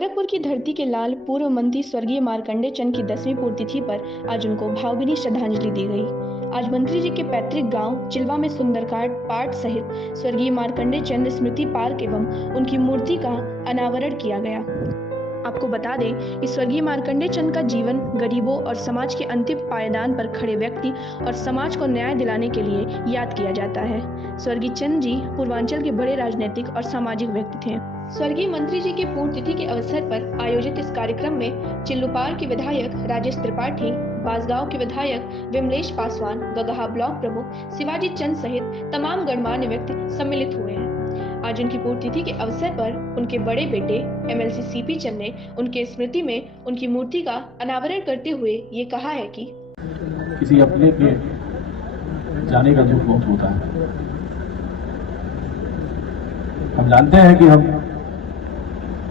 गोरखपुर की धरती के लाल पूर्व मंत्री स्वर्गीय मार्कंडेय चंद की 10वीं पुण्यतिथि पर आज उनको भावभीनी श्रद्धांजलि दी गई। आज मंत्री जी के पैतृक गांव चिल्वा में सुंदरकांड पाठ सहित स्वर्गीय मार्कंडेय चंद स्मृति पार्क एवं उनकी मूर्ति का अनावरण किया गया। आपको बता दें कि स्वर्गीय मार्कंडेय चंद का जीवन गरीबों और समाज के अंतिम पायदान पर खड़े व्यक्ति और समाज को न्याय दिलाने के लिए याद किया जाता है। स्वर्गीय चंद जी पूर्वांचल के बड़े राजनीतिक और सामाजिक व्यक्ति थे। स्वर्गीय मंत्री जी के पुण्यतिथि के अवसर पर आयोजित इस कार्यक्रम में चिल्लूपार के विधायक राजेश त्रिपाठी, बांसगांव के विधायक विमलेश पासवान, गगहा ब्लॉक प्रमुख शिवाजी चंद सहित तमाम गणमान्य व्यक्ति सम्मिलित हुए हैं। आज उनकी पुण्यतिथि के अवसर पर उनके बड़े बेटे एमएलसी सीपी चंद ने उनके स्मृति में उनकी मूर्ति का अनावरण करते हुए ये कहा है कि किसी अपने के जाने का दुख बहुत होता है। हम जानते हैं कि हम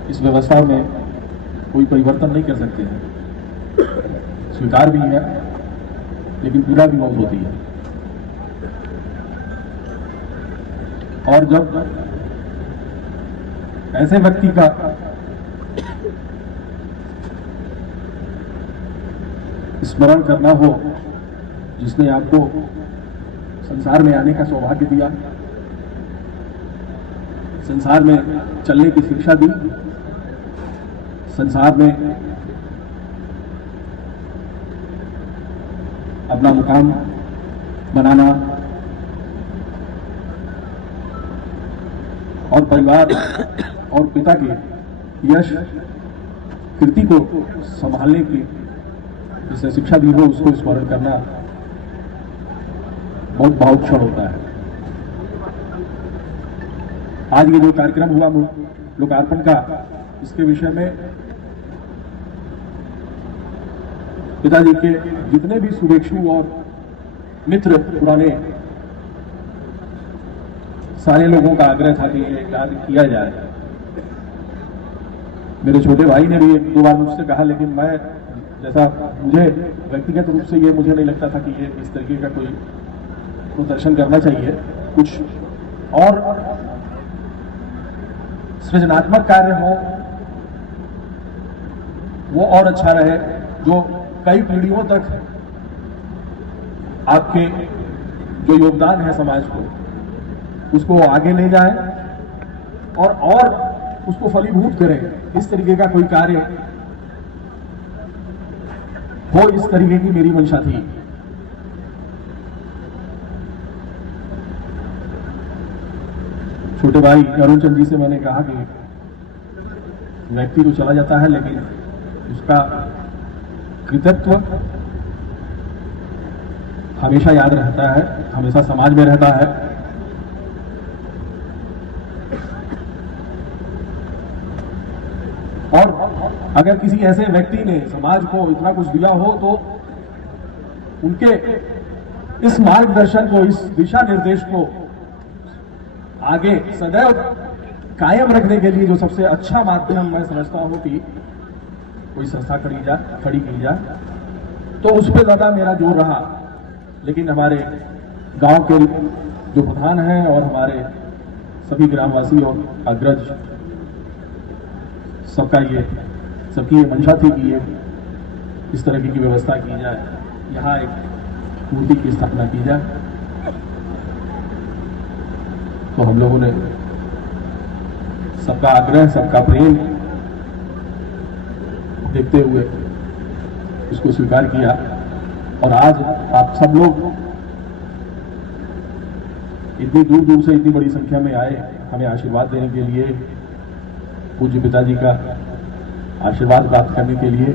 इस व्यवस्था में कोई परिवर्तन नहीं कर सकते हैं, स्वीकार भी है लेकिन पूरा भी मौत होती है। और जब ऐसे व्यक्ति का स्मरण करना हो जिसने आपको संसार में आने का सौभाग्य दिया, संसार में चलने की शिक्षा दी, संसार में अपना मुकाम बनाना और परिवार और पिता के यश कृति को संभालने की जिसने शिक्षा दी हो उसको स्मरण करना बहुत भावुक क्षण होता है। आज ये जो कार्यक्रम हुआ लोकार्पण का, इसके विषय में पिताजी के जितने भी शुभेच्छु और मित्र पुराने सारे लोगों का आग्रह था कि ये कार्य किया जाए। मेरे छोटे भाई ने भी एक दो बार मुझसे कहा, लेकिन मैं जैसा मुझे व्यक्तिगत रूप से ये मुझे नहीं लगता था कि ये इस तरीके का कोई प्रदर्शन करना चाहिए। कुछ और सृजनात्मक कार्य हो वो और अच्छा रहे, जो कई पीढ़ियों तक आपके जो योगदान है समाज को उसको आगे ले जाए और उसको फलीभूत करें। इस तरीके का कोई कार्य हो, इस तरीके की मेरी मंशा थी। छोटे भाई अरुण चंद जी से मैंने कहा कि व्यक्ति तो चला जाता है लेकिन उसका कृतित्व हमेशा याद रहता है, हमेशा समाज में रहता है। और अगर किसी ऐसे व्यक्ति ने समाज को इतना कुछ दिया हो तो उनके इस मार्गदर्शन को, इस दिशा निर्देश को आगे सदैव कायम रखने के लिए जो सबसे अच्छा माध्यम मैं समझता हूं कि कोई संस्था खड़ी की जाए, तो उस पर ज्यादा मेरा जोर रहा। लेकिन हमारे गांव के जो प्रधान हैं और हमारे सभी ग्रामवासी और अग्रज सबकी ये मंशा थी कि ये इस तरह की व्यवस्था की जाए, यहाँ एक मूर्ति की स्थापना की जाए। तो हम लोगों ने सबका आग्रह, सबका प्रेम देखते हुए इसको स्वीकार किया। और आज आप सब लोग इतनी दूर दूर से इतनी बड़ी संख्या में आए हमें आशीर्वाद देने के लिए, पूज्य पिताजी का आशीर्वाद प्राप्त करने के लिए।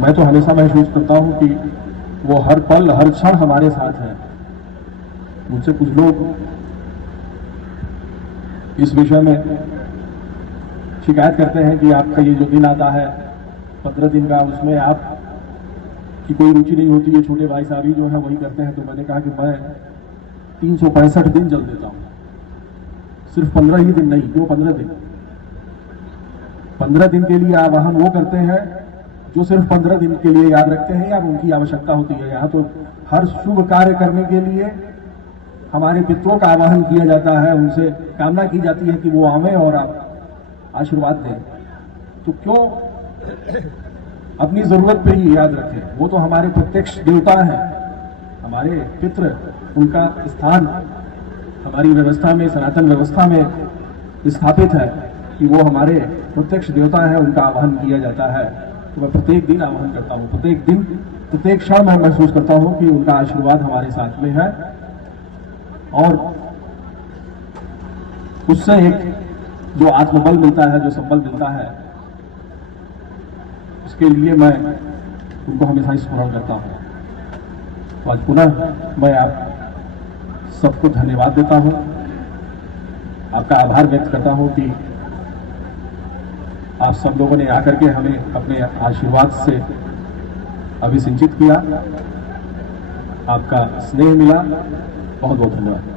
मैं तो हमेशा महसूस करता हूं कि वो हर पल हर क्षण हमारे साथ हैं। मुझसे कुछ लोग इस विषय में शिकायत करते हैं कि आपका ये जो दिन आता है 15 दिन का, उसमें आप की कोई रुचि नहीं होती है, छोटे भाई साहब ही जो है वही करते हैं। तो मैंने कहा कि मैं 365 दिन जल देता हूं, सिर्फ 15 ही दिन नहीं, क्यों 15 दिन। 15 दिन के लिए आवाहन वो करते हैं जो सिर्फ 15 दिन के लिए याद रखते हैं या उनकी आवश्यकता होती है। यहाँ तो हर शुभ कार्य करने के लिए हमारे पितरों का आवाहन किया जाता है, उनसे कामना की जाती है कि वो आवें और आप आशीर्वाद दें, तो क्यों अपनी जरूरत पे ही याद रखें? वो तो हमारे प्रत्यक्ष देवता हैं, हमारे पितृ, उनका स्थान हमारी व्यवस्था में, सनातन व्यवस्था में स्थापित है कि वो हमारे प्रत्यक्ष देवता है, उनका आह्वान किया जाता है। तो मैं प्रत्येक दिन आह्वान करता हूँ, प्रत्येक दिन, प्रत्येक क्षण मैं महसूस करता हूँ कि उनका आशीर्वाद हमारे साथ में है, और उससे एक जो आत्मबल मिलता है, जो संबल मिलता है, उसके लिए मैं उनको हमेशा स्मरण करता हूँ। तो आज पुनः मैं आप सबको धन्यवाद देता हूँ, आपका आभार व्यक्त करता हूँ कि आप सब लोगों ने आकर के हमें अपने आशीर्वाद से अभिसिंचित किया, आपका स्नेह मिला। बहुत बहुत धन्यवाद।